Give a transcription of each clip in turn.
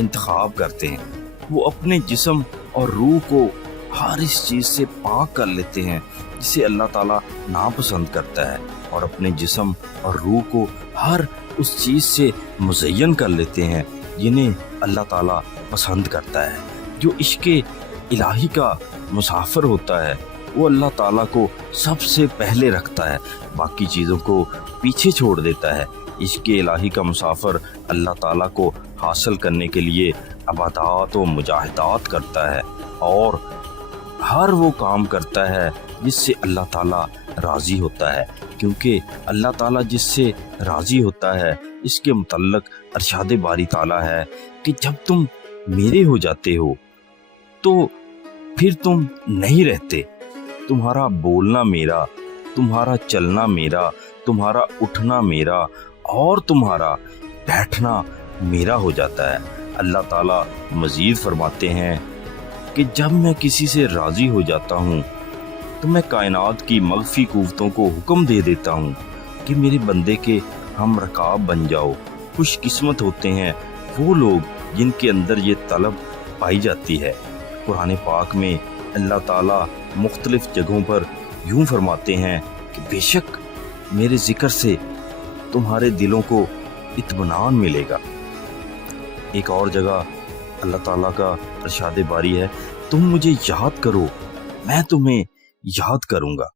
انتخاب کرتے ہیں۔ وہ اپنے جسم اور روح کو ہر اس چیز سے پاک کر لیتے ہیں جسے اللہ تعالیٰ ناپسند کرتا ہے، اور اپنے جسم اور روح کو ہر اس چیز سے مزین کر لیتے ہیں جنہیں اللہ تعالیٰ پسند کرتا ہے۔ جو عشق الہی کا مسافر ہوتا ہے وہ اللہ تعالیٰ کو سب سے پہلے رکھتا ہے، باقی چیزوں کو پیچھے چھوڑ دیتا ہے۔ عشق الہی کا مسافر اللہ تعالیٰ کو حاصل کرنے کے لیے عبادات و مجاہدات کرتا ہے اور ہر وہ کام کرتا ہے جس سے اللہ تعالیٰ راضی ہوتا ہے، کیونکہ اللہ تعالیٰ جس سے راضی ہوتا ہے اس کے متعلق ارشاد باری تعالیٰ ہے کہ جب تم میرے ہو جاتے ہو تو پھر تم نہیں رہتے، تمہارا بولنا میرا، تمہارا چلنا میرا، تمہارا اٹھنا میرا اور تمہارا بیٹھنا میرا ہو جاتا ہے۔ اللہ تعالیٰ مزید فرماتے ہیں کہ جب میں کسی سے راضی ہو جاتا ہوں تو میں کائنات کی مخفی قوتوں کو حکم دے دیتا ہوں کہ میرے بندے کے ہم رکاب بن جاؤ۔ خوش قسمت ہوتے ہیں وہ لوگ جن کے اندر یہ طلب پائی جاتی ہے۔ قرآن پاک میں اللہ تعالیٰ مختلف جگہوں پر یوں فرماتے ہیں کہ بے شک میرے ذکر سے تمہارے دلوں کو اطمینان ملے گا۔ ایک اور جگہ اللہ تعالیٰ کا ارشاد باری ہے، تم مجھے یاد کرو میں تمہیں یاد کروں گا۔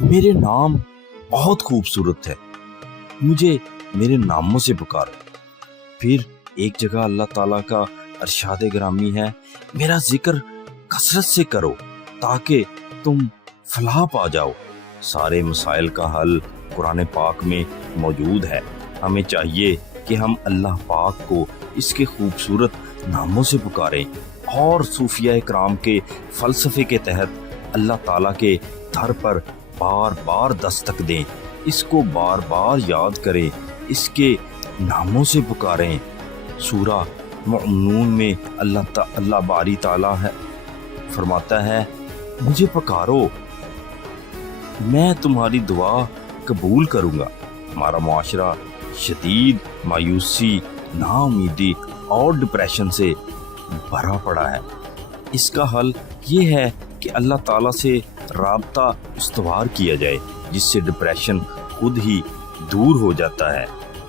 میرے نام بہت خوبصورت ہے، مجھے میرے ناموں سے پکارو۔ پھر ایک جگہ اللہ تعالیٰ کا ارشاد گرامی ہے، میرا ذکر کثرت سے کرو تاکہ تم فلاح پا جاؤ۔ سارے مسائل کا حل قرآن پاک میں موجود ہے۔ ہمیں چاہیے کہ ہم اللہ پاک کو اس کے خوبصورت ناموں سے پکاریں اور صوفیہ کرام کے فلسفے کے تحت اللہ تعالیٰ کے در پر بار بار دستک دیں، اس کو بار بار یاد کریں، اس کے ناموں سے پکاریں۔ سورہ مؤمنون میں اللہ باری تعالیٰ فرماتا ہے، مجھے پکارو میں تمہاری دعا قبول کروں گا۔ ہمارا معاشرہ شدید مایوسی، نا امیدی اور ڈپریشن سے بھرا پڑا ہے۔ اس کا حل یہ ہے کہ اللہ تعالیٰ سے رابطہ استوار کیا جائے، جس سے ڈپریشن خود ہی دور ہو جاتا ہے۔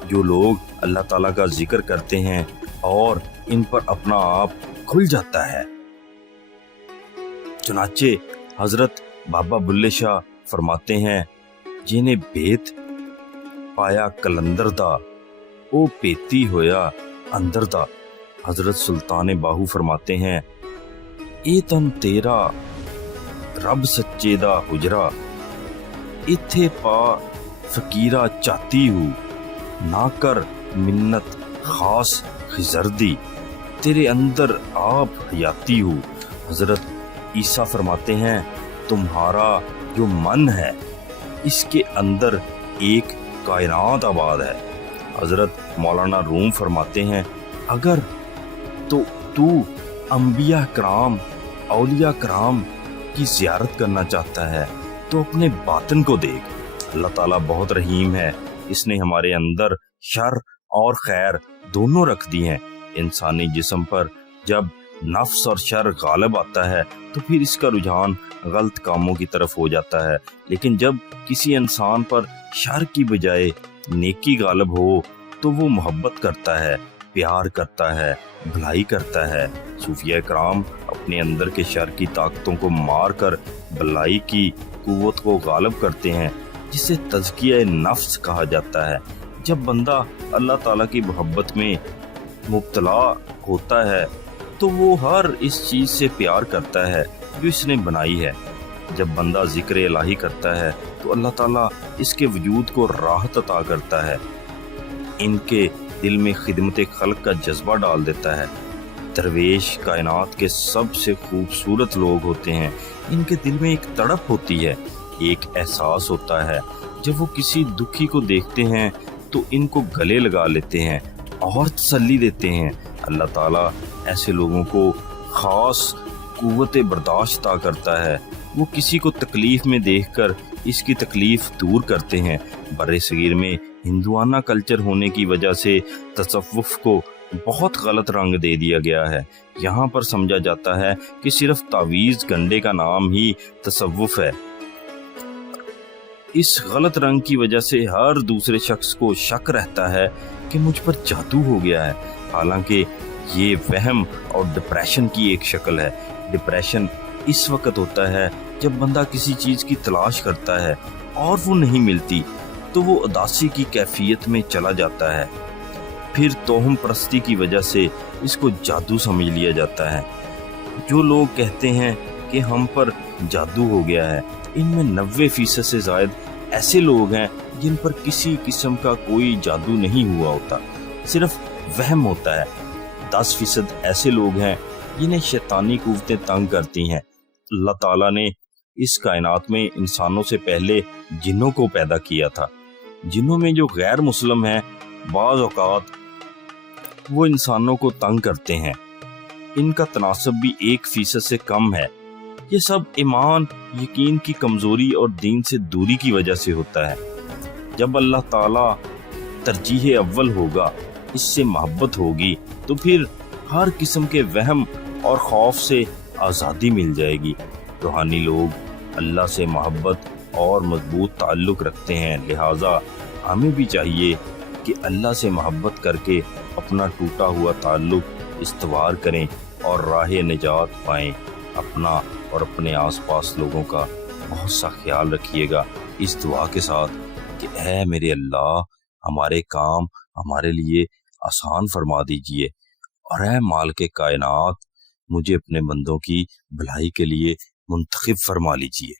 جو لوگ اللہ تعالیٰ کا ذکر کرتے ہیں اور ان پر اپنا آپ کھل جاتا ہے۔ چنانچہ حضرت بابا بلے شاہ فرماتے ہیں، جنہیں بیت پایا کلندر دا او پیتی ہویا اندر دا۔ حضرت سلطان باہو فرماتے ہیں، اے تن تیرا رب سچے دا حجرا، اتھے پا فقیرہ چاہتی ہوں، نہ کر منت خاص خزردی، تیرے اندر آپ حیاتی ہوں۔ حضرت عیسیٰ فرماتے ہیں، تمہارا جو من ہے اس کے اندر ایک کائنات آباد ہے۔ حضرت مولانا روم فرماتے ہیں، اگر تو انبیاء کرام اولیاء کرام کی زیارت کرنا چاہتا ہے تو اپنے باطن کو دیکھ۔ اللہ تعالیٰ بہت رحیم ہے، اس نے ہمارے اندر شر اور خیر دونوں رکھ دی ہیں۔ انسانی جسم پر جب نفس اور شر غالب آتا ہے تو پھر اس کا رجحان غلط کاموں کی طرف ہو جاتا ہے، لیکن جب کسی انسان پر شر کی بجائے نیکی غالب ہو تو وہ محبت کرتا ہے، پیار کرتا ہے، بھلائی کرتا ہے۔ صوفیہ کرام اپنے اندر کے شر کی طاقتوں کو مار کر بھلائی کی قوت کو غالب کرتے ہیں، جسے تزکیہ نفس کہا جاتا ہے۔ جب بندہ اللہ تعالیٰ کی محبت میں مبتلا ہوتا ہے تو وہ ہر اس چیز سے پیار کرتا ہے جو اس نے بنائی ہے۔ جب بندہ ذکر الہی کرتا ہے تو اللہ تعالیٰ اس کے وجود کو راحت عطا کرتا ہے، ان کے دل میں خدمت خلق کا جذبہ ڈال دیتا ہے۔ درویش کائنات کے سب سے خوبصورت لوگ ہوتے ہیں، ان کے دل میں ایک تڑپ ہوتی ہے، ایک احساس ہوتا ہے۔ جب وہ کسی دکھی کو دیکھتے ہیں تو ان کو گلے لگا لیتے ہیں اور تسلی دیتے ہیں۔ اللہ تعالیٰ ایسے لوگوں کو خاص قوت برداشت عطا کرتا ہے، وہ کسی کو تکلیف میں دیکھ کر اس کی تکلیف دور کرتے ہیں۔ برِ صغیر میں ہندوانہ کلچر ہونے کی وجہ سے تصوف کو بہت غلط رنگ دے دیا گیا ہے۔ یہاں پر سمجھا جاتا ہے کہ صرف تعویذ گنڈے کا نام ہی تصوف ہے۔ اس غلط رنگ کی وجہ سے ہر دوسرے شخص کو شک رہتا ہے کہ مجھ پر جادو ہو گیا ہے، حالانکہ یہ وہم اور ڈپریشن کی ایک شکل ہے۔ ڈپریشن اس وقت ہوتا ہے جب بندہ کسی چیز کی تلاش کرتا ہے اور وہ نہیں ملتی تو وہ اداسی کی کیفیت میں چلا جاتا ہے۔ پھر توہم پرستی کی وجہ سے اس کو جادو سمجھ لیا جاتا ہے۔ جو لوگ کہتے ہیں کہ ہم پر جادو ہو گیا ہے، ان میں 90% سے زائد ایسے لوگ ہیں جن پر کسی قسم کا کوئی جادو نہیں ہوا ہوتا، صرف وہم ہوتا ہے۔ 10% ایسے لوگ ہیں جنہیں شیطانی قوتیں تنگ کرتی ہیں۔ اللہ تعالیٰ نے اس کائنات میں انسانوں سے پہلے جنوں کو پیدا کیا تھا۔ جنوں میں جو غیر مسلم ہیں بعض اوقات وہ انسانوں کو تنگ کرتے ہیں۔ ان کا تناسب بھی 1% سے کم ہے۔ یہ سب ایمان، یقین کی کمزوری اور دین سے دوری کی وجہ سے ہوتا ہے۔ جب اللہ تعالیٰ ترجیح اول ہوگا، اس سے محبت ہوگی، تو پھر ہر قسم کے وہم اور خوف سے آزادی مل جائے گی۔ روحانی لوگ اللہ سے محبت اور مضبوط تعلق رکھتے ہیں، لہٰذا ہمیں بھی چاہیے کہ اللہ سے محبت کر کے اپنا ٹوٹا ہوا تعلق استوار کریں اور راہ نجات پائیں۔ اپنا اور اپنے آس پاس لوگوں کا بہت سا خیال رکھیے گا، اس دعا کے ساتھ کہ اے میرے اللہ، ہمارے کام ہمارے لیے آسان فرما دیجئے، اور اے مالک کائنات، مجھے اپنے بندوں کی بھلائی کے لیے منتخب فرما لیجئے۔